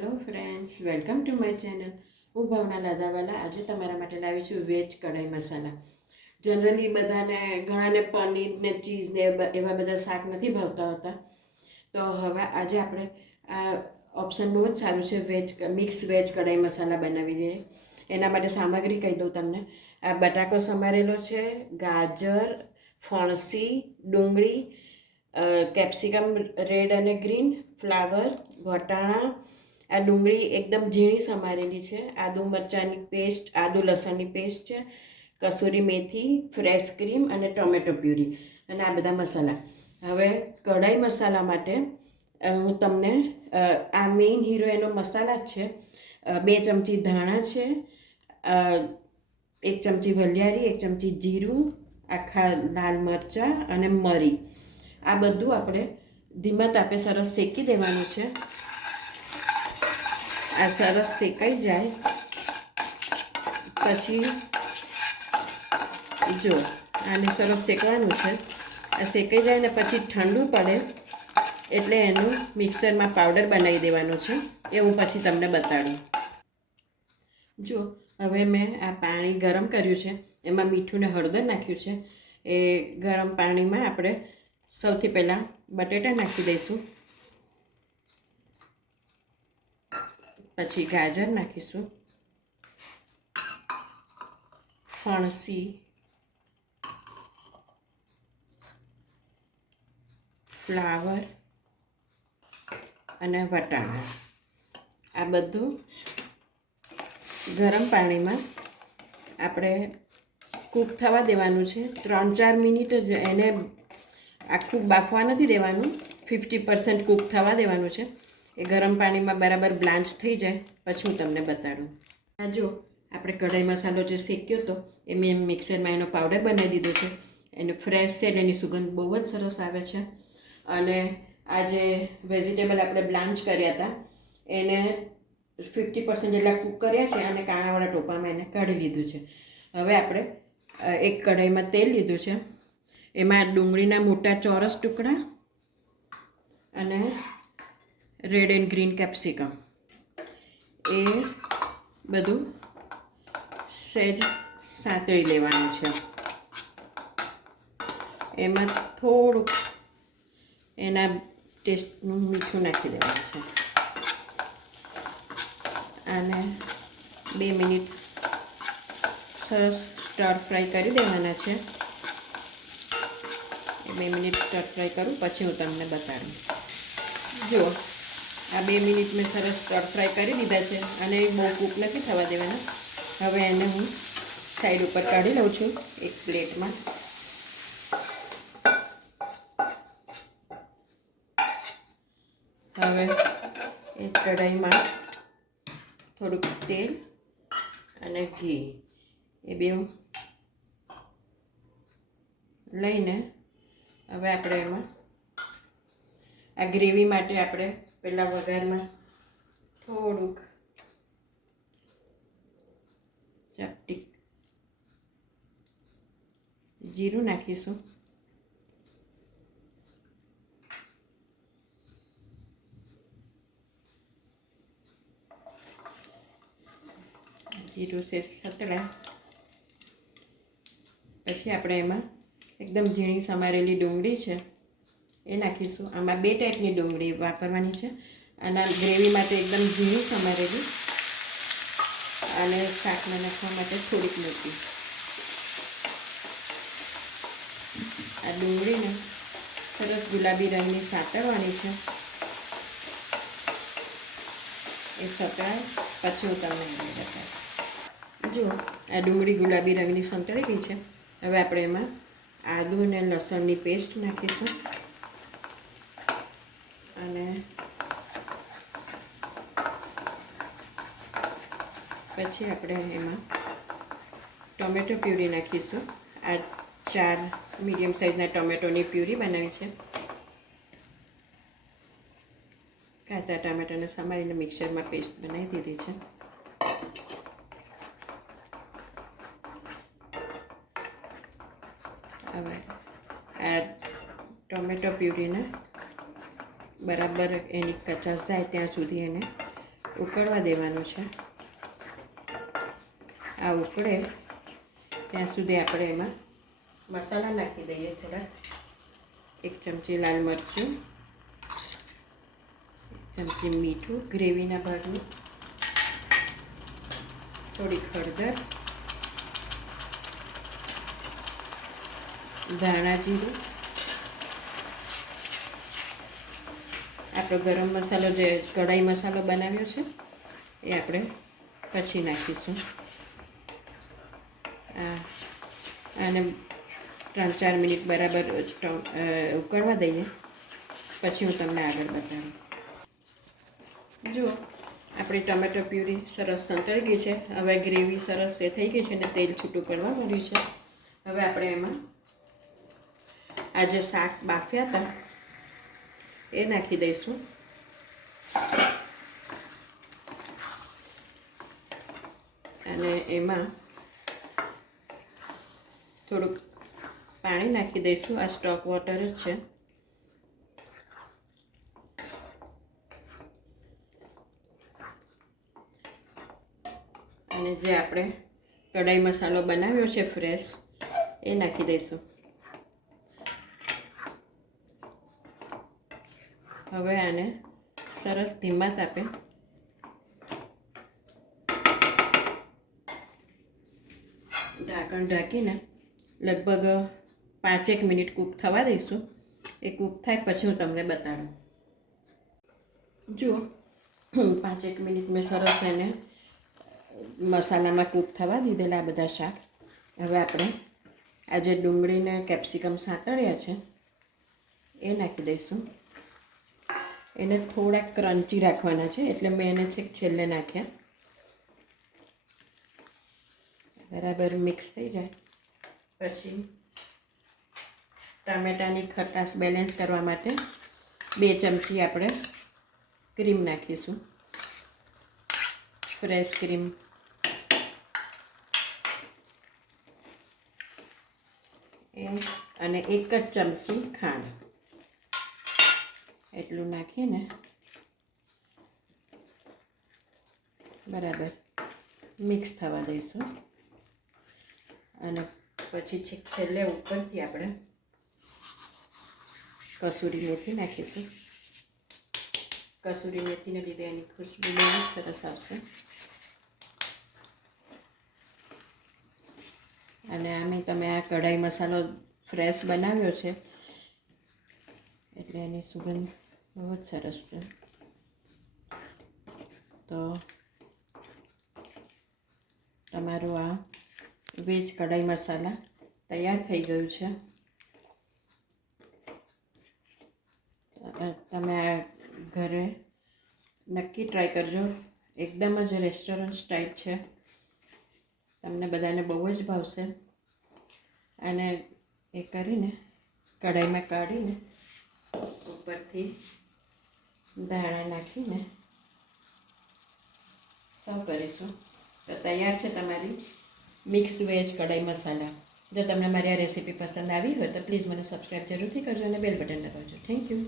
Hello friends, welcome to my channel. હું ભાવના દાદાવાલા. આજે તમારા માટે લાવી છું વેજ કઢાઈ મસાલા. જનરલી બધાને ઘણાને પનીર ને ચીઝ ને એવા બધા શાક નથી ભાવતા હોતા. તો હવે આજે આપણે આ ઓપ્શન બહુ જ સારું છે, મિક્સ વેજ કઢાઈ મસાલા બનાવી દઈએ. એના માટે સામગ્રી કહી દઉં તમને. આ બટાકો સમારેલો છે, ગાજર, ફણસી, ડુંગળી, કેપ્સિકમ રેડ અને ગ્રીન, ફ્લાવર, વટાણા. આ ડુંગળી એકદમ ઝીણી સમારેલી છે, આદુ મરચાંની પેસ્ટ, આદુ લસણની પેસ્ટ છે, કસૂરી મેથી, ફ્રેશ ક્રીમ અને ટોમેટો પ્યુરી અને આ બધા મસાલા. હવે કઢાઈ મસાલા માટે હું તમને આ મેઇન હીરો એનો મસાલા જ છે. 2 ચમચી ધાણા છે, 1 ચમચી વલિયારી, 1 ચમચી જીરું, આખા લાલ મરચાં અને મરી. આ બધું આપણે ધીમા તાપે સરસ શેકી દેવાનું છે. આ સરસ શેકાઈ જાય પછી જો આને સરસ શેકવાનું છે. આ શેકાઈ જાય ને પછી ઠંડુ પડે એટલે એનું મિક્સરમાં પાવડર બનાવી દેવાનું છે. એ હું પછી તમને બતાડું. જો હવે મેં આ પાણી ગરમ કર્યું છે, એમાં મીઠું ને હળદર નાખ્યું છે. એ ગરમ પાણીમાં આપણે સૌથી પહેલાં બટેટા નાખી દઈશું, પછી ગાજર નાખીશું, ફણસી, ફ્લાવર અને વટાણા. આ બધું ગરમ પાણીમાં આપણે કૂક થવા દેવાનું છે. 3-4 મિનિટ જ એને આખું બાફવા નથી દેવાનું, 50% કૂક થવા દેવાનું છે. એ ગરમ પાણીમાં બરાબર બ્લાન્ચ થઈ જાય પછી હું તમને બતાડું. આ જો આપણે કઢાઈ મસાલો જે શેક્યો હતો એ મેં મિક્સરમાં એનો પાવડર બનાવી દીધો છે. એનો ફ્રેશ છે, એની સુગંધ બહુ જ સરસ આવે છે. અને આ જે વેજીટેબલ આપણે બ્લાન્ચ કર્યા હતા એને 50% જેટલા કૂક કર્યા છે અને કાણાવાળા ટોપામાં એને કાઢી લીધું છે. હવે આપણે એક કઢાઈમાં તેલ લીધું છે, એમાં ડુંગળીના મોટા ચોરસ ટુકડા અને રેડ એન્ડ ગ્રીન કેપ્સિકમ એ બધું સહેજ સાંતળી લેવાનું છે. એમાં થોડુંક એના ટેસ્ટનું મીઠું નાખી દેવાનું છે અને 2 મિનિટ સરસ સ્ટર ફ્રાય કરી દેવાના છે. 2 મિનિટ સ્ટર ફ્રાય કરું પછી હું તમને બતાડું. જો આ 2 મિનિટ મેં સરસ સ્ટર ફ્રાય કરી દીધા છે અને બહુ કૂક નથી થવા દેવાના. હવે એને હું સાઈડ ઉપર કાઢી લઉં છું એક પ્લેટમાં. હવે એક કઢાઈમાં થોડુંક તેલ અને ઘી એ બે લઈને હવે આપણે એમાં આ ગ્રેવી માટે આપણે પહેલાં વઘારમાં થોડુંક ચપટી જીરું નાખીશું, જીરું સે સતળાય પછી આપણે એમાં એકદમ ઝીણી સમારેલી ડુંગળી છે એ નાખીશું. આમાં 2 ટાઈપની ડુંગળી વાપરવાની છે. આના ગ્રેવી માટે એકદમ ઝીણી સમારેલી અને શાકમાં નાખવા માટે થોડીક મોટી. આ ડુંગળીને સરસ ગુલાબી રંગની સાતળવાની છે. એ સતળાય પછી હું તમને બતાવીશ. જો આ ડુંગળી ગુલાબી રંગની સંતળી ગઈ છે. હવે આપણે એમાં આદુ અને લસણની પેસ્ટ નાખીશું અને પછી આપણે એમાં ટોમેટો પ્યુરી નાખીશું. આ 4 મીડિયમ સાઇઝના ટોમેટોની પ્યુરી બનાવી છે. કાચા ટામેટાને સમારીને મિક્સરમાં પેસ્ટ બનાવી દીધી છે. હવે આ ટોમેટો પ્યુરીને બરાબર એની કચાશ જાય ત્યાં સુધી એને ઉકળવા દેવાનું છે. આ ઉકળે ત્યાં સુધી આપણે એમાં મસાલા નાખી દઈએ. થોડા 1 ચમચી લાલ મરચું, 1 ચમચી મીઠું ગ્રેવીના ભાગનું, થોડી હળદર, ધાણા જીરું, આપણો ગરમ મસાલો જે કઢાઈ મસાલો બનાવ્યો છે એ આપણે પછી નાખીશું. આને 3-4 મિનિટ બરાબર ઉકળવા દઈએ, પછી હું તમને આગળ બતાવું. જુઓ, આપણી ટમેટો પ્યુરી સરસ સંતળી ગઈ છે. હવે ગ્રેવી સરસ એ થઈ ગઈ છે અને તેલ છૂટું પડવા મળ્યું છે. હવે આપણે એમાં આ જે શાક બાફ્યા હતા એ નાખી દઈશું. અને એમાં થોડુંક પાણી નાખી દઈશું. આ સ્ટોક વોટર જ છે. અને જે આપણે કઢાઈ મસાલો બનાવ્યો છે ફ્રેશ, એ નાખી દઈશું. હવે આને સરસ ધીમા તાપે ઢાંકણ ઢાંકીને લગભગ 5-1 મિનિટ કૂક થવા દઈશું. એ કૂક થાય પછી હું તમને બતાવું. જુઓ, 5-1 મિનિટ મેં સરસ એને મસાલામાં કૂક થવા દીધેલા બધા શાક. હવે આપણે આ જે ડુંગળીને કેપ્સિકમ સાંતળ્યા છે એ નાખી દઈશું. એને થોડાક ક્રન્ચી રાખવાના છે એટલે મેં એને છેક છેલ્લે નાખ્યા. બરાબર મિક્સ થઈ જાય પછી ટામેટાની ખટાશ બેલેન્સ કરવા માટે 2 ચમચી આપણે ક્રીમ નાખીશું, ફ્રેશ ક્રીમ. અને 1 જ ચમચી ખાંડ, એટલું નાખીને બરાબર મિક્સ થવા દઈશું. અને પછી છેલ્લે ઉપરથી આપણે કસૂરી મેથી નાખીશું. કસૂરી મેથીને લીધે એની ખુશ્બુ બહુ સરસ આવશે. અને આમે તમે આ કઢાઈ મસાલો ફ્રેશ બનાવ્યો છે એટલે એની સુગંધ બહુ જ સરસ છે. તો તમારું આ વેજ કઢાઈ મસાલા તૈયાર થઈ ગયું છે. તમે આ ઘરે નક્કી ટ્રાય કરજો. એકદમ જ રેસ્ટોરન્ટ સ્ટાઇલ છે. તમને બધાને બહુ જ ભાવશે. અને એ કરીને કઢાઈમાં કાઢીને ઉપરથી ધાણા નાખીને સર્વ કરીશું. તો તૈયાર છે તમારી મિક્સ વેજ કઢાઈ મસાલા. જો તમને મારી આ રેસીપી પસંદ આવી હોય તો પ્લીઝ મને સબસ્ક્રાઈબ જરૂરથી કરજો અને બેલ બટન દબાવજો. Thank you.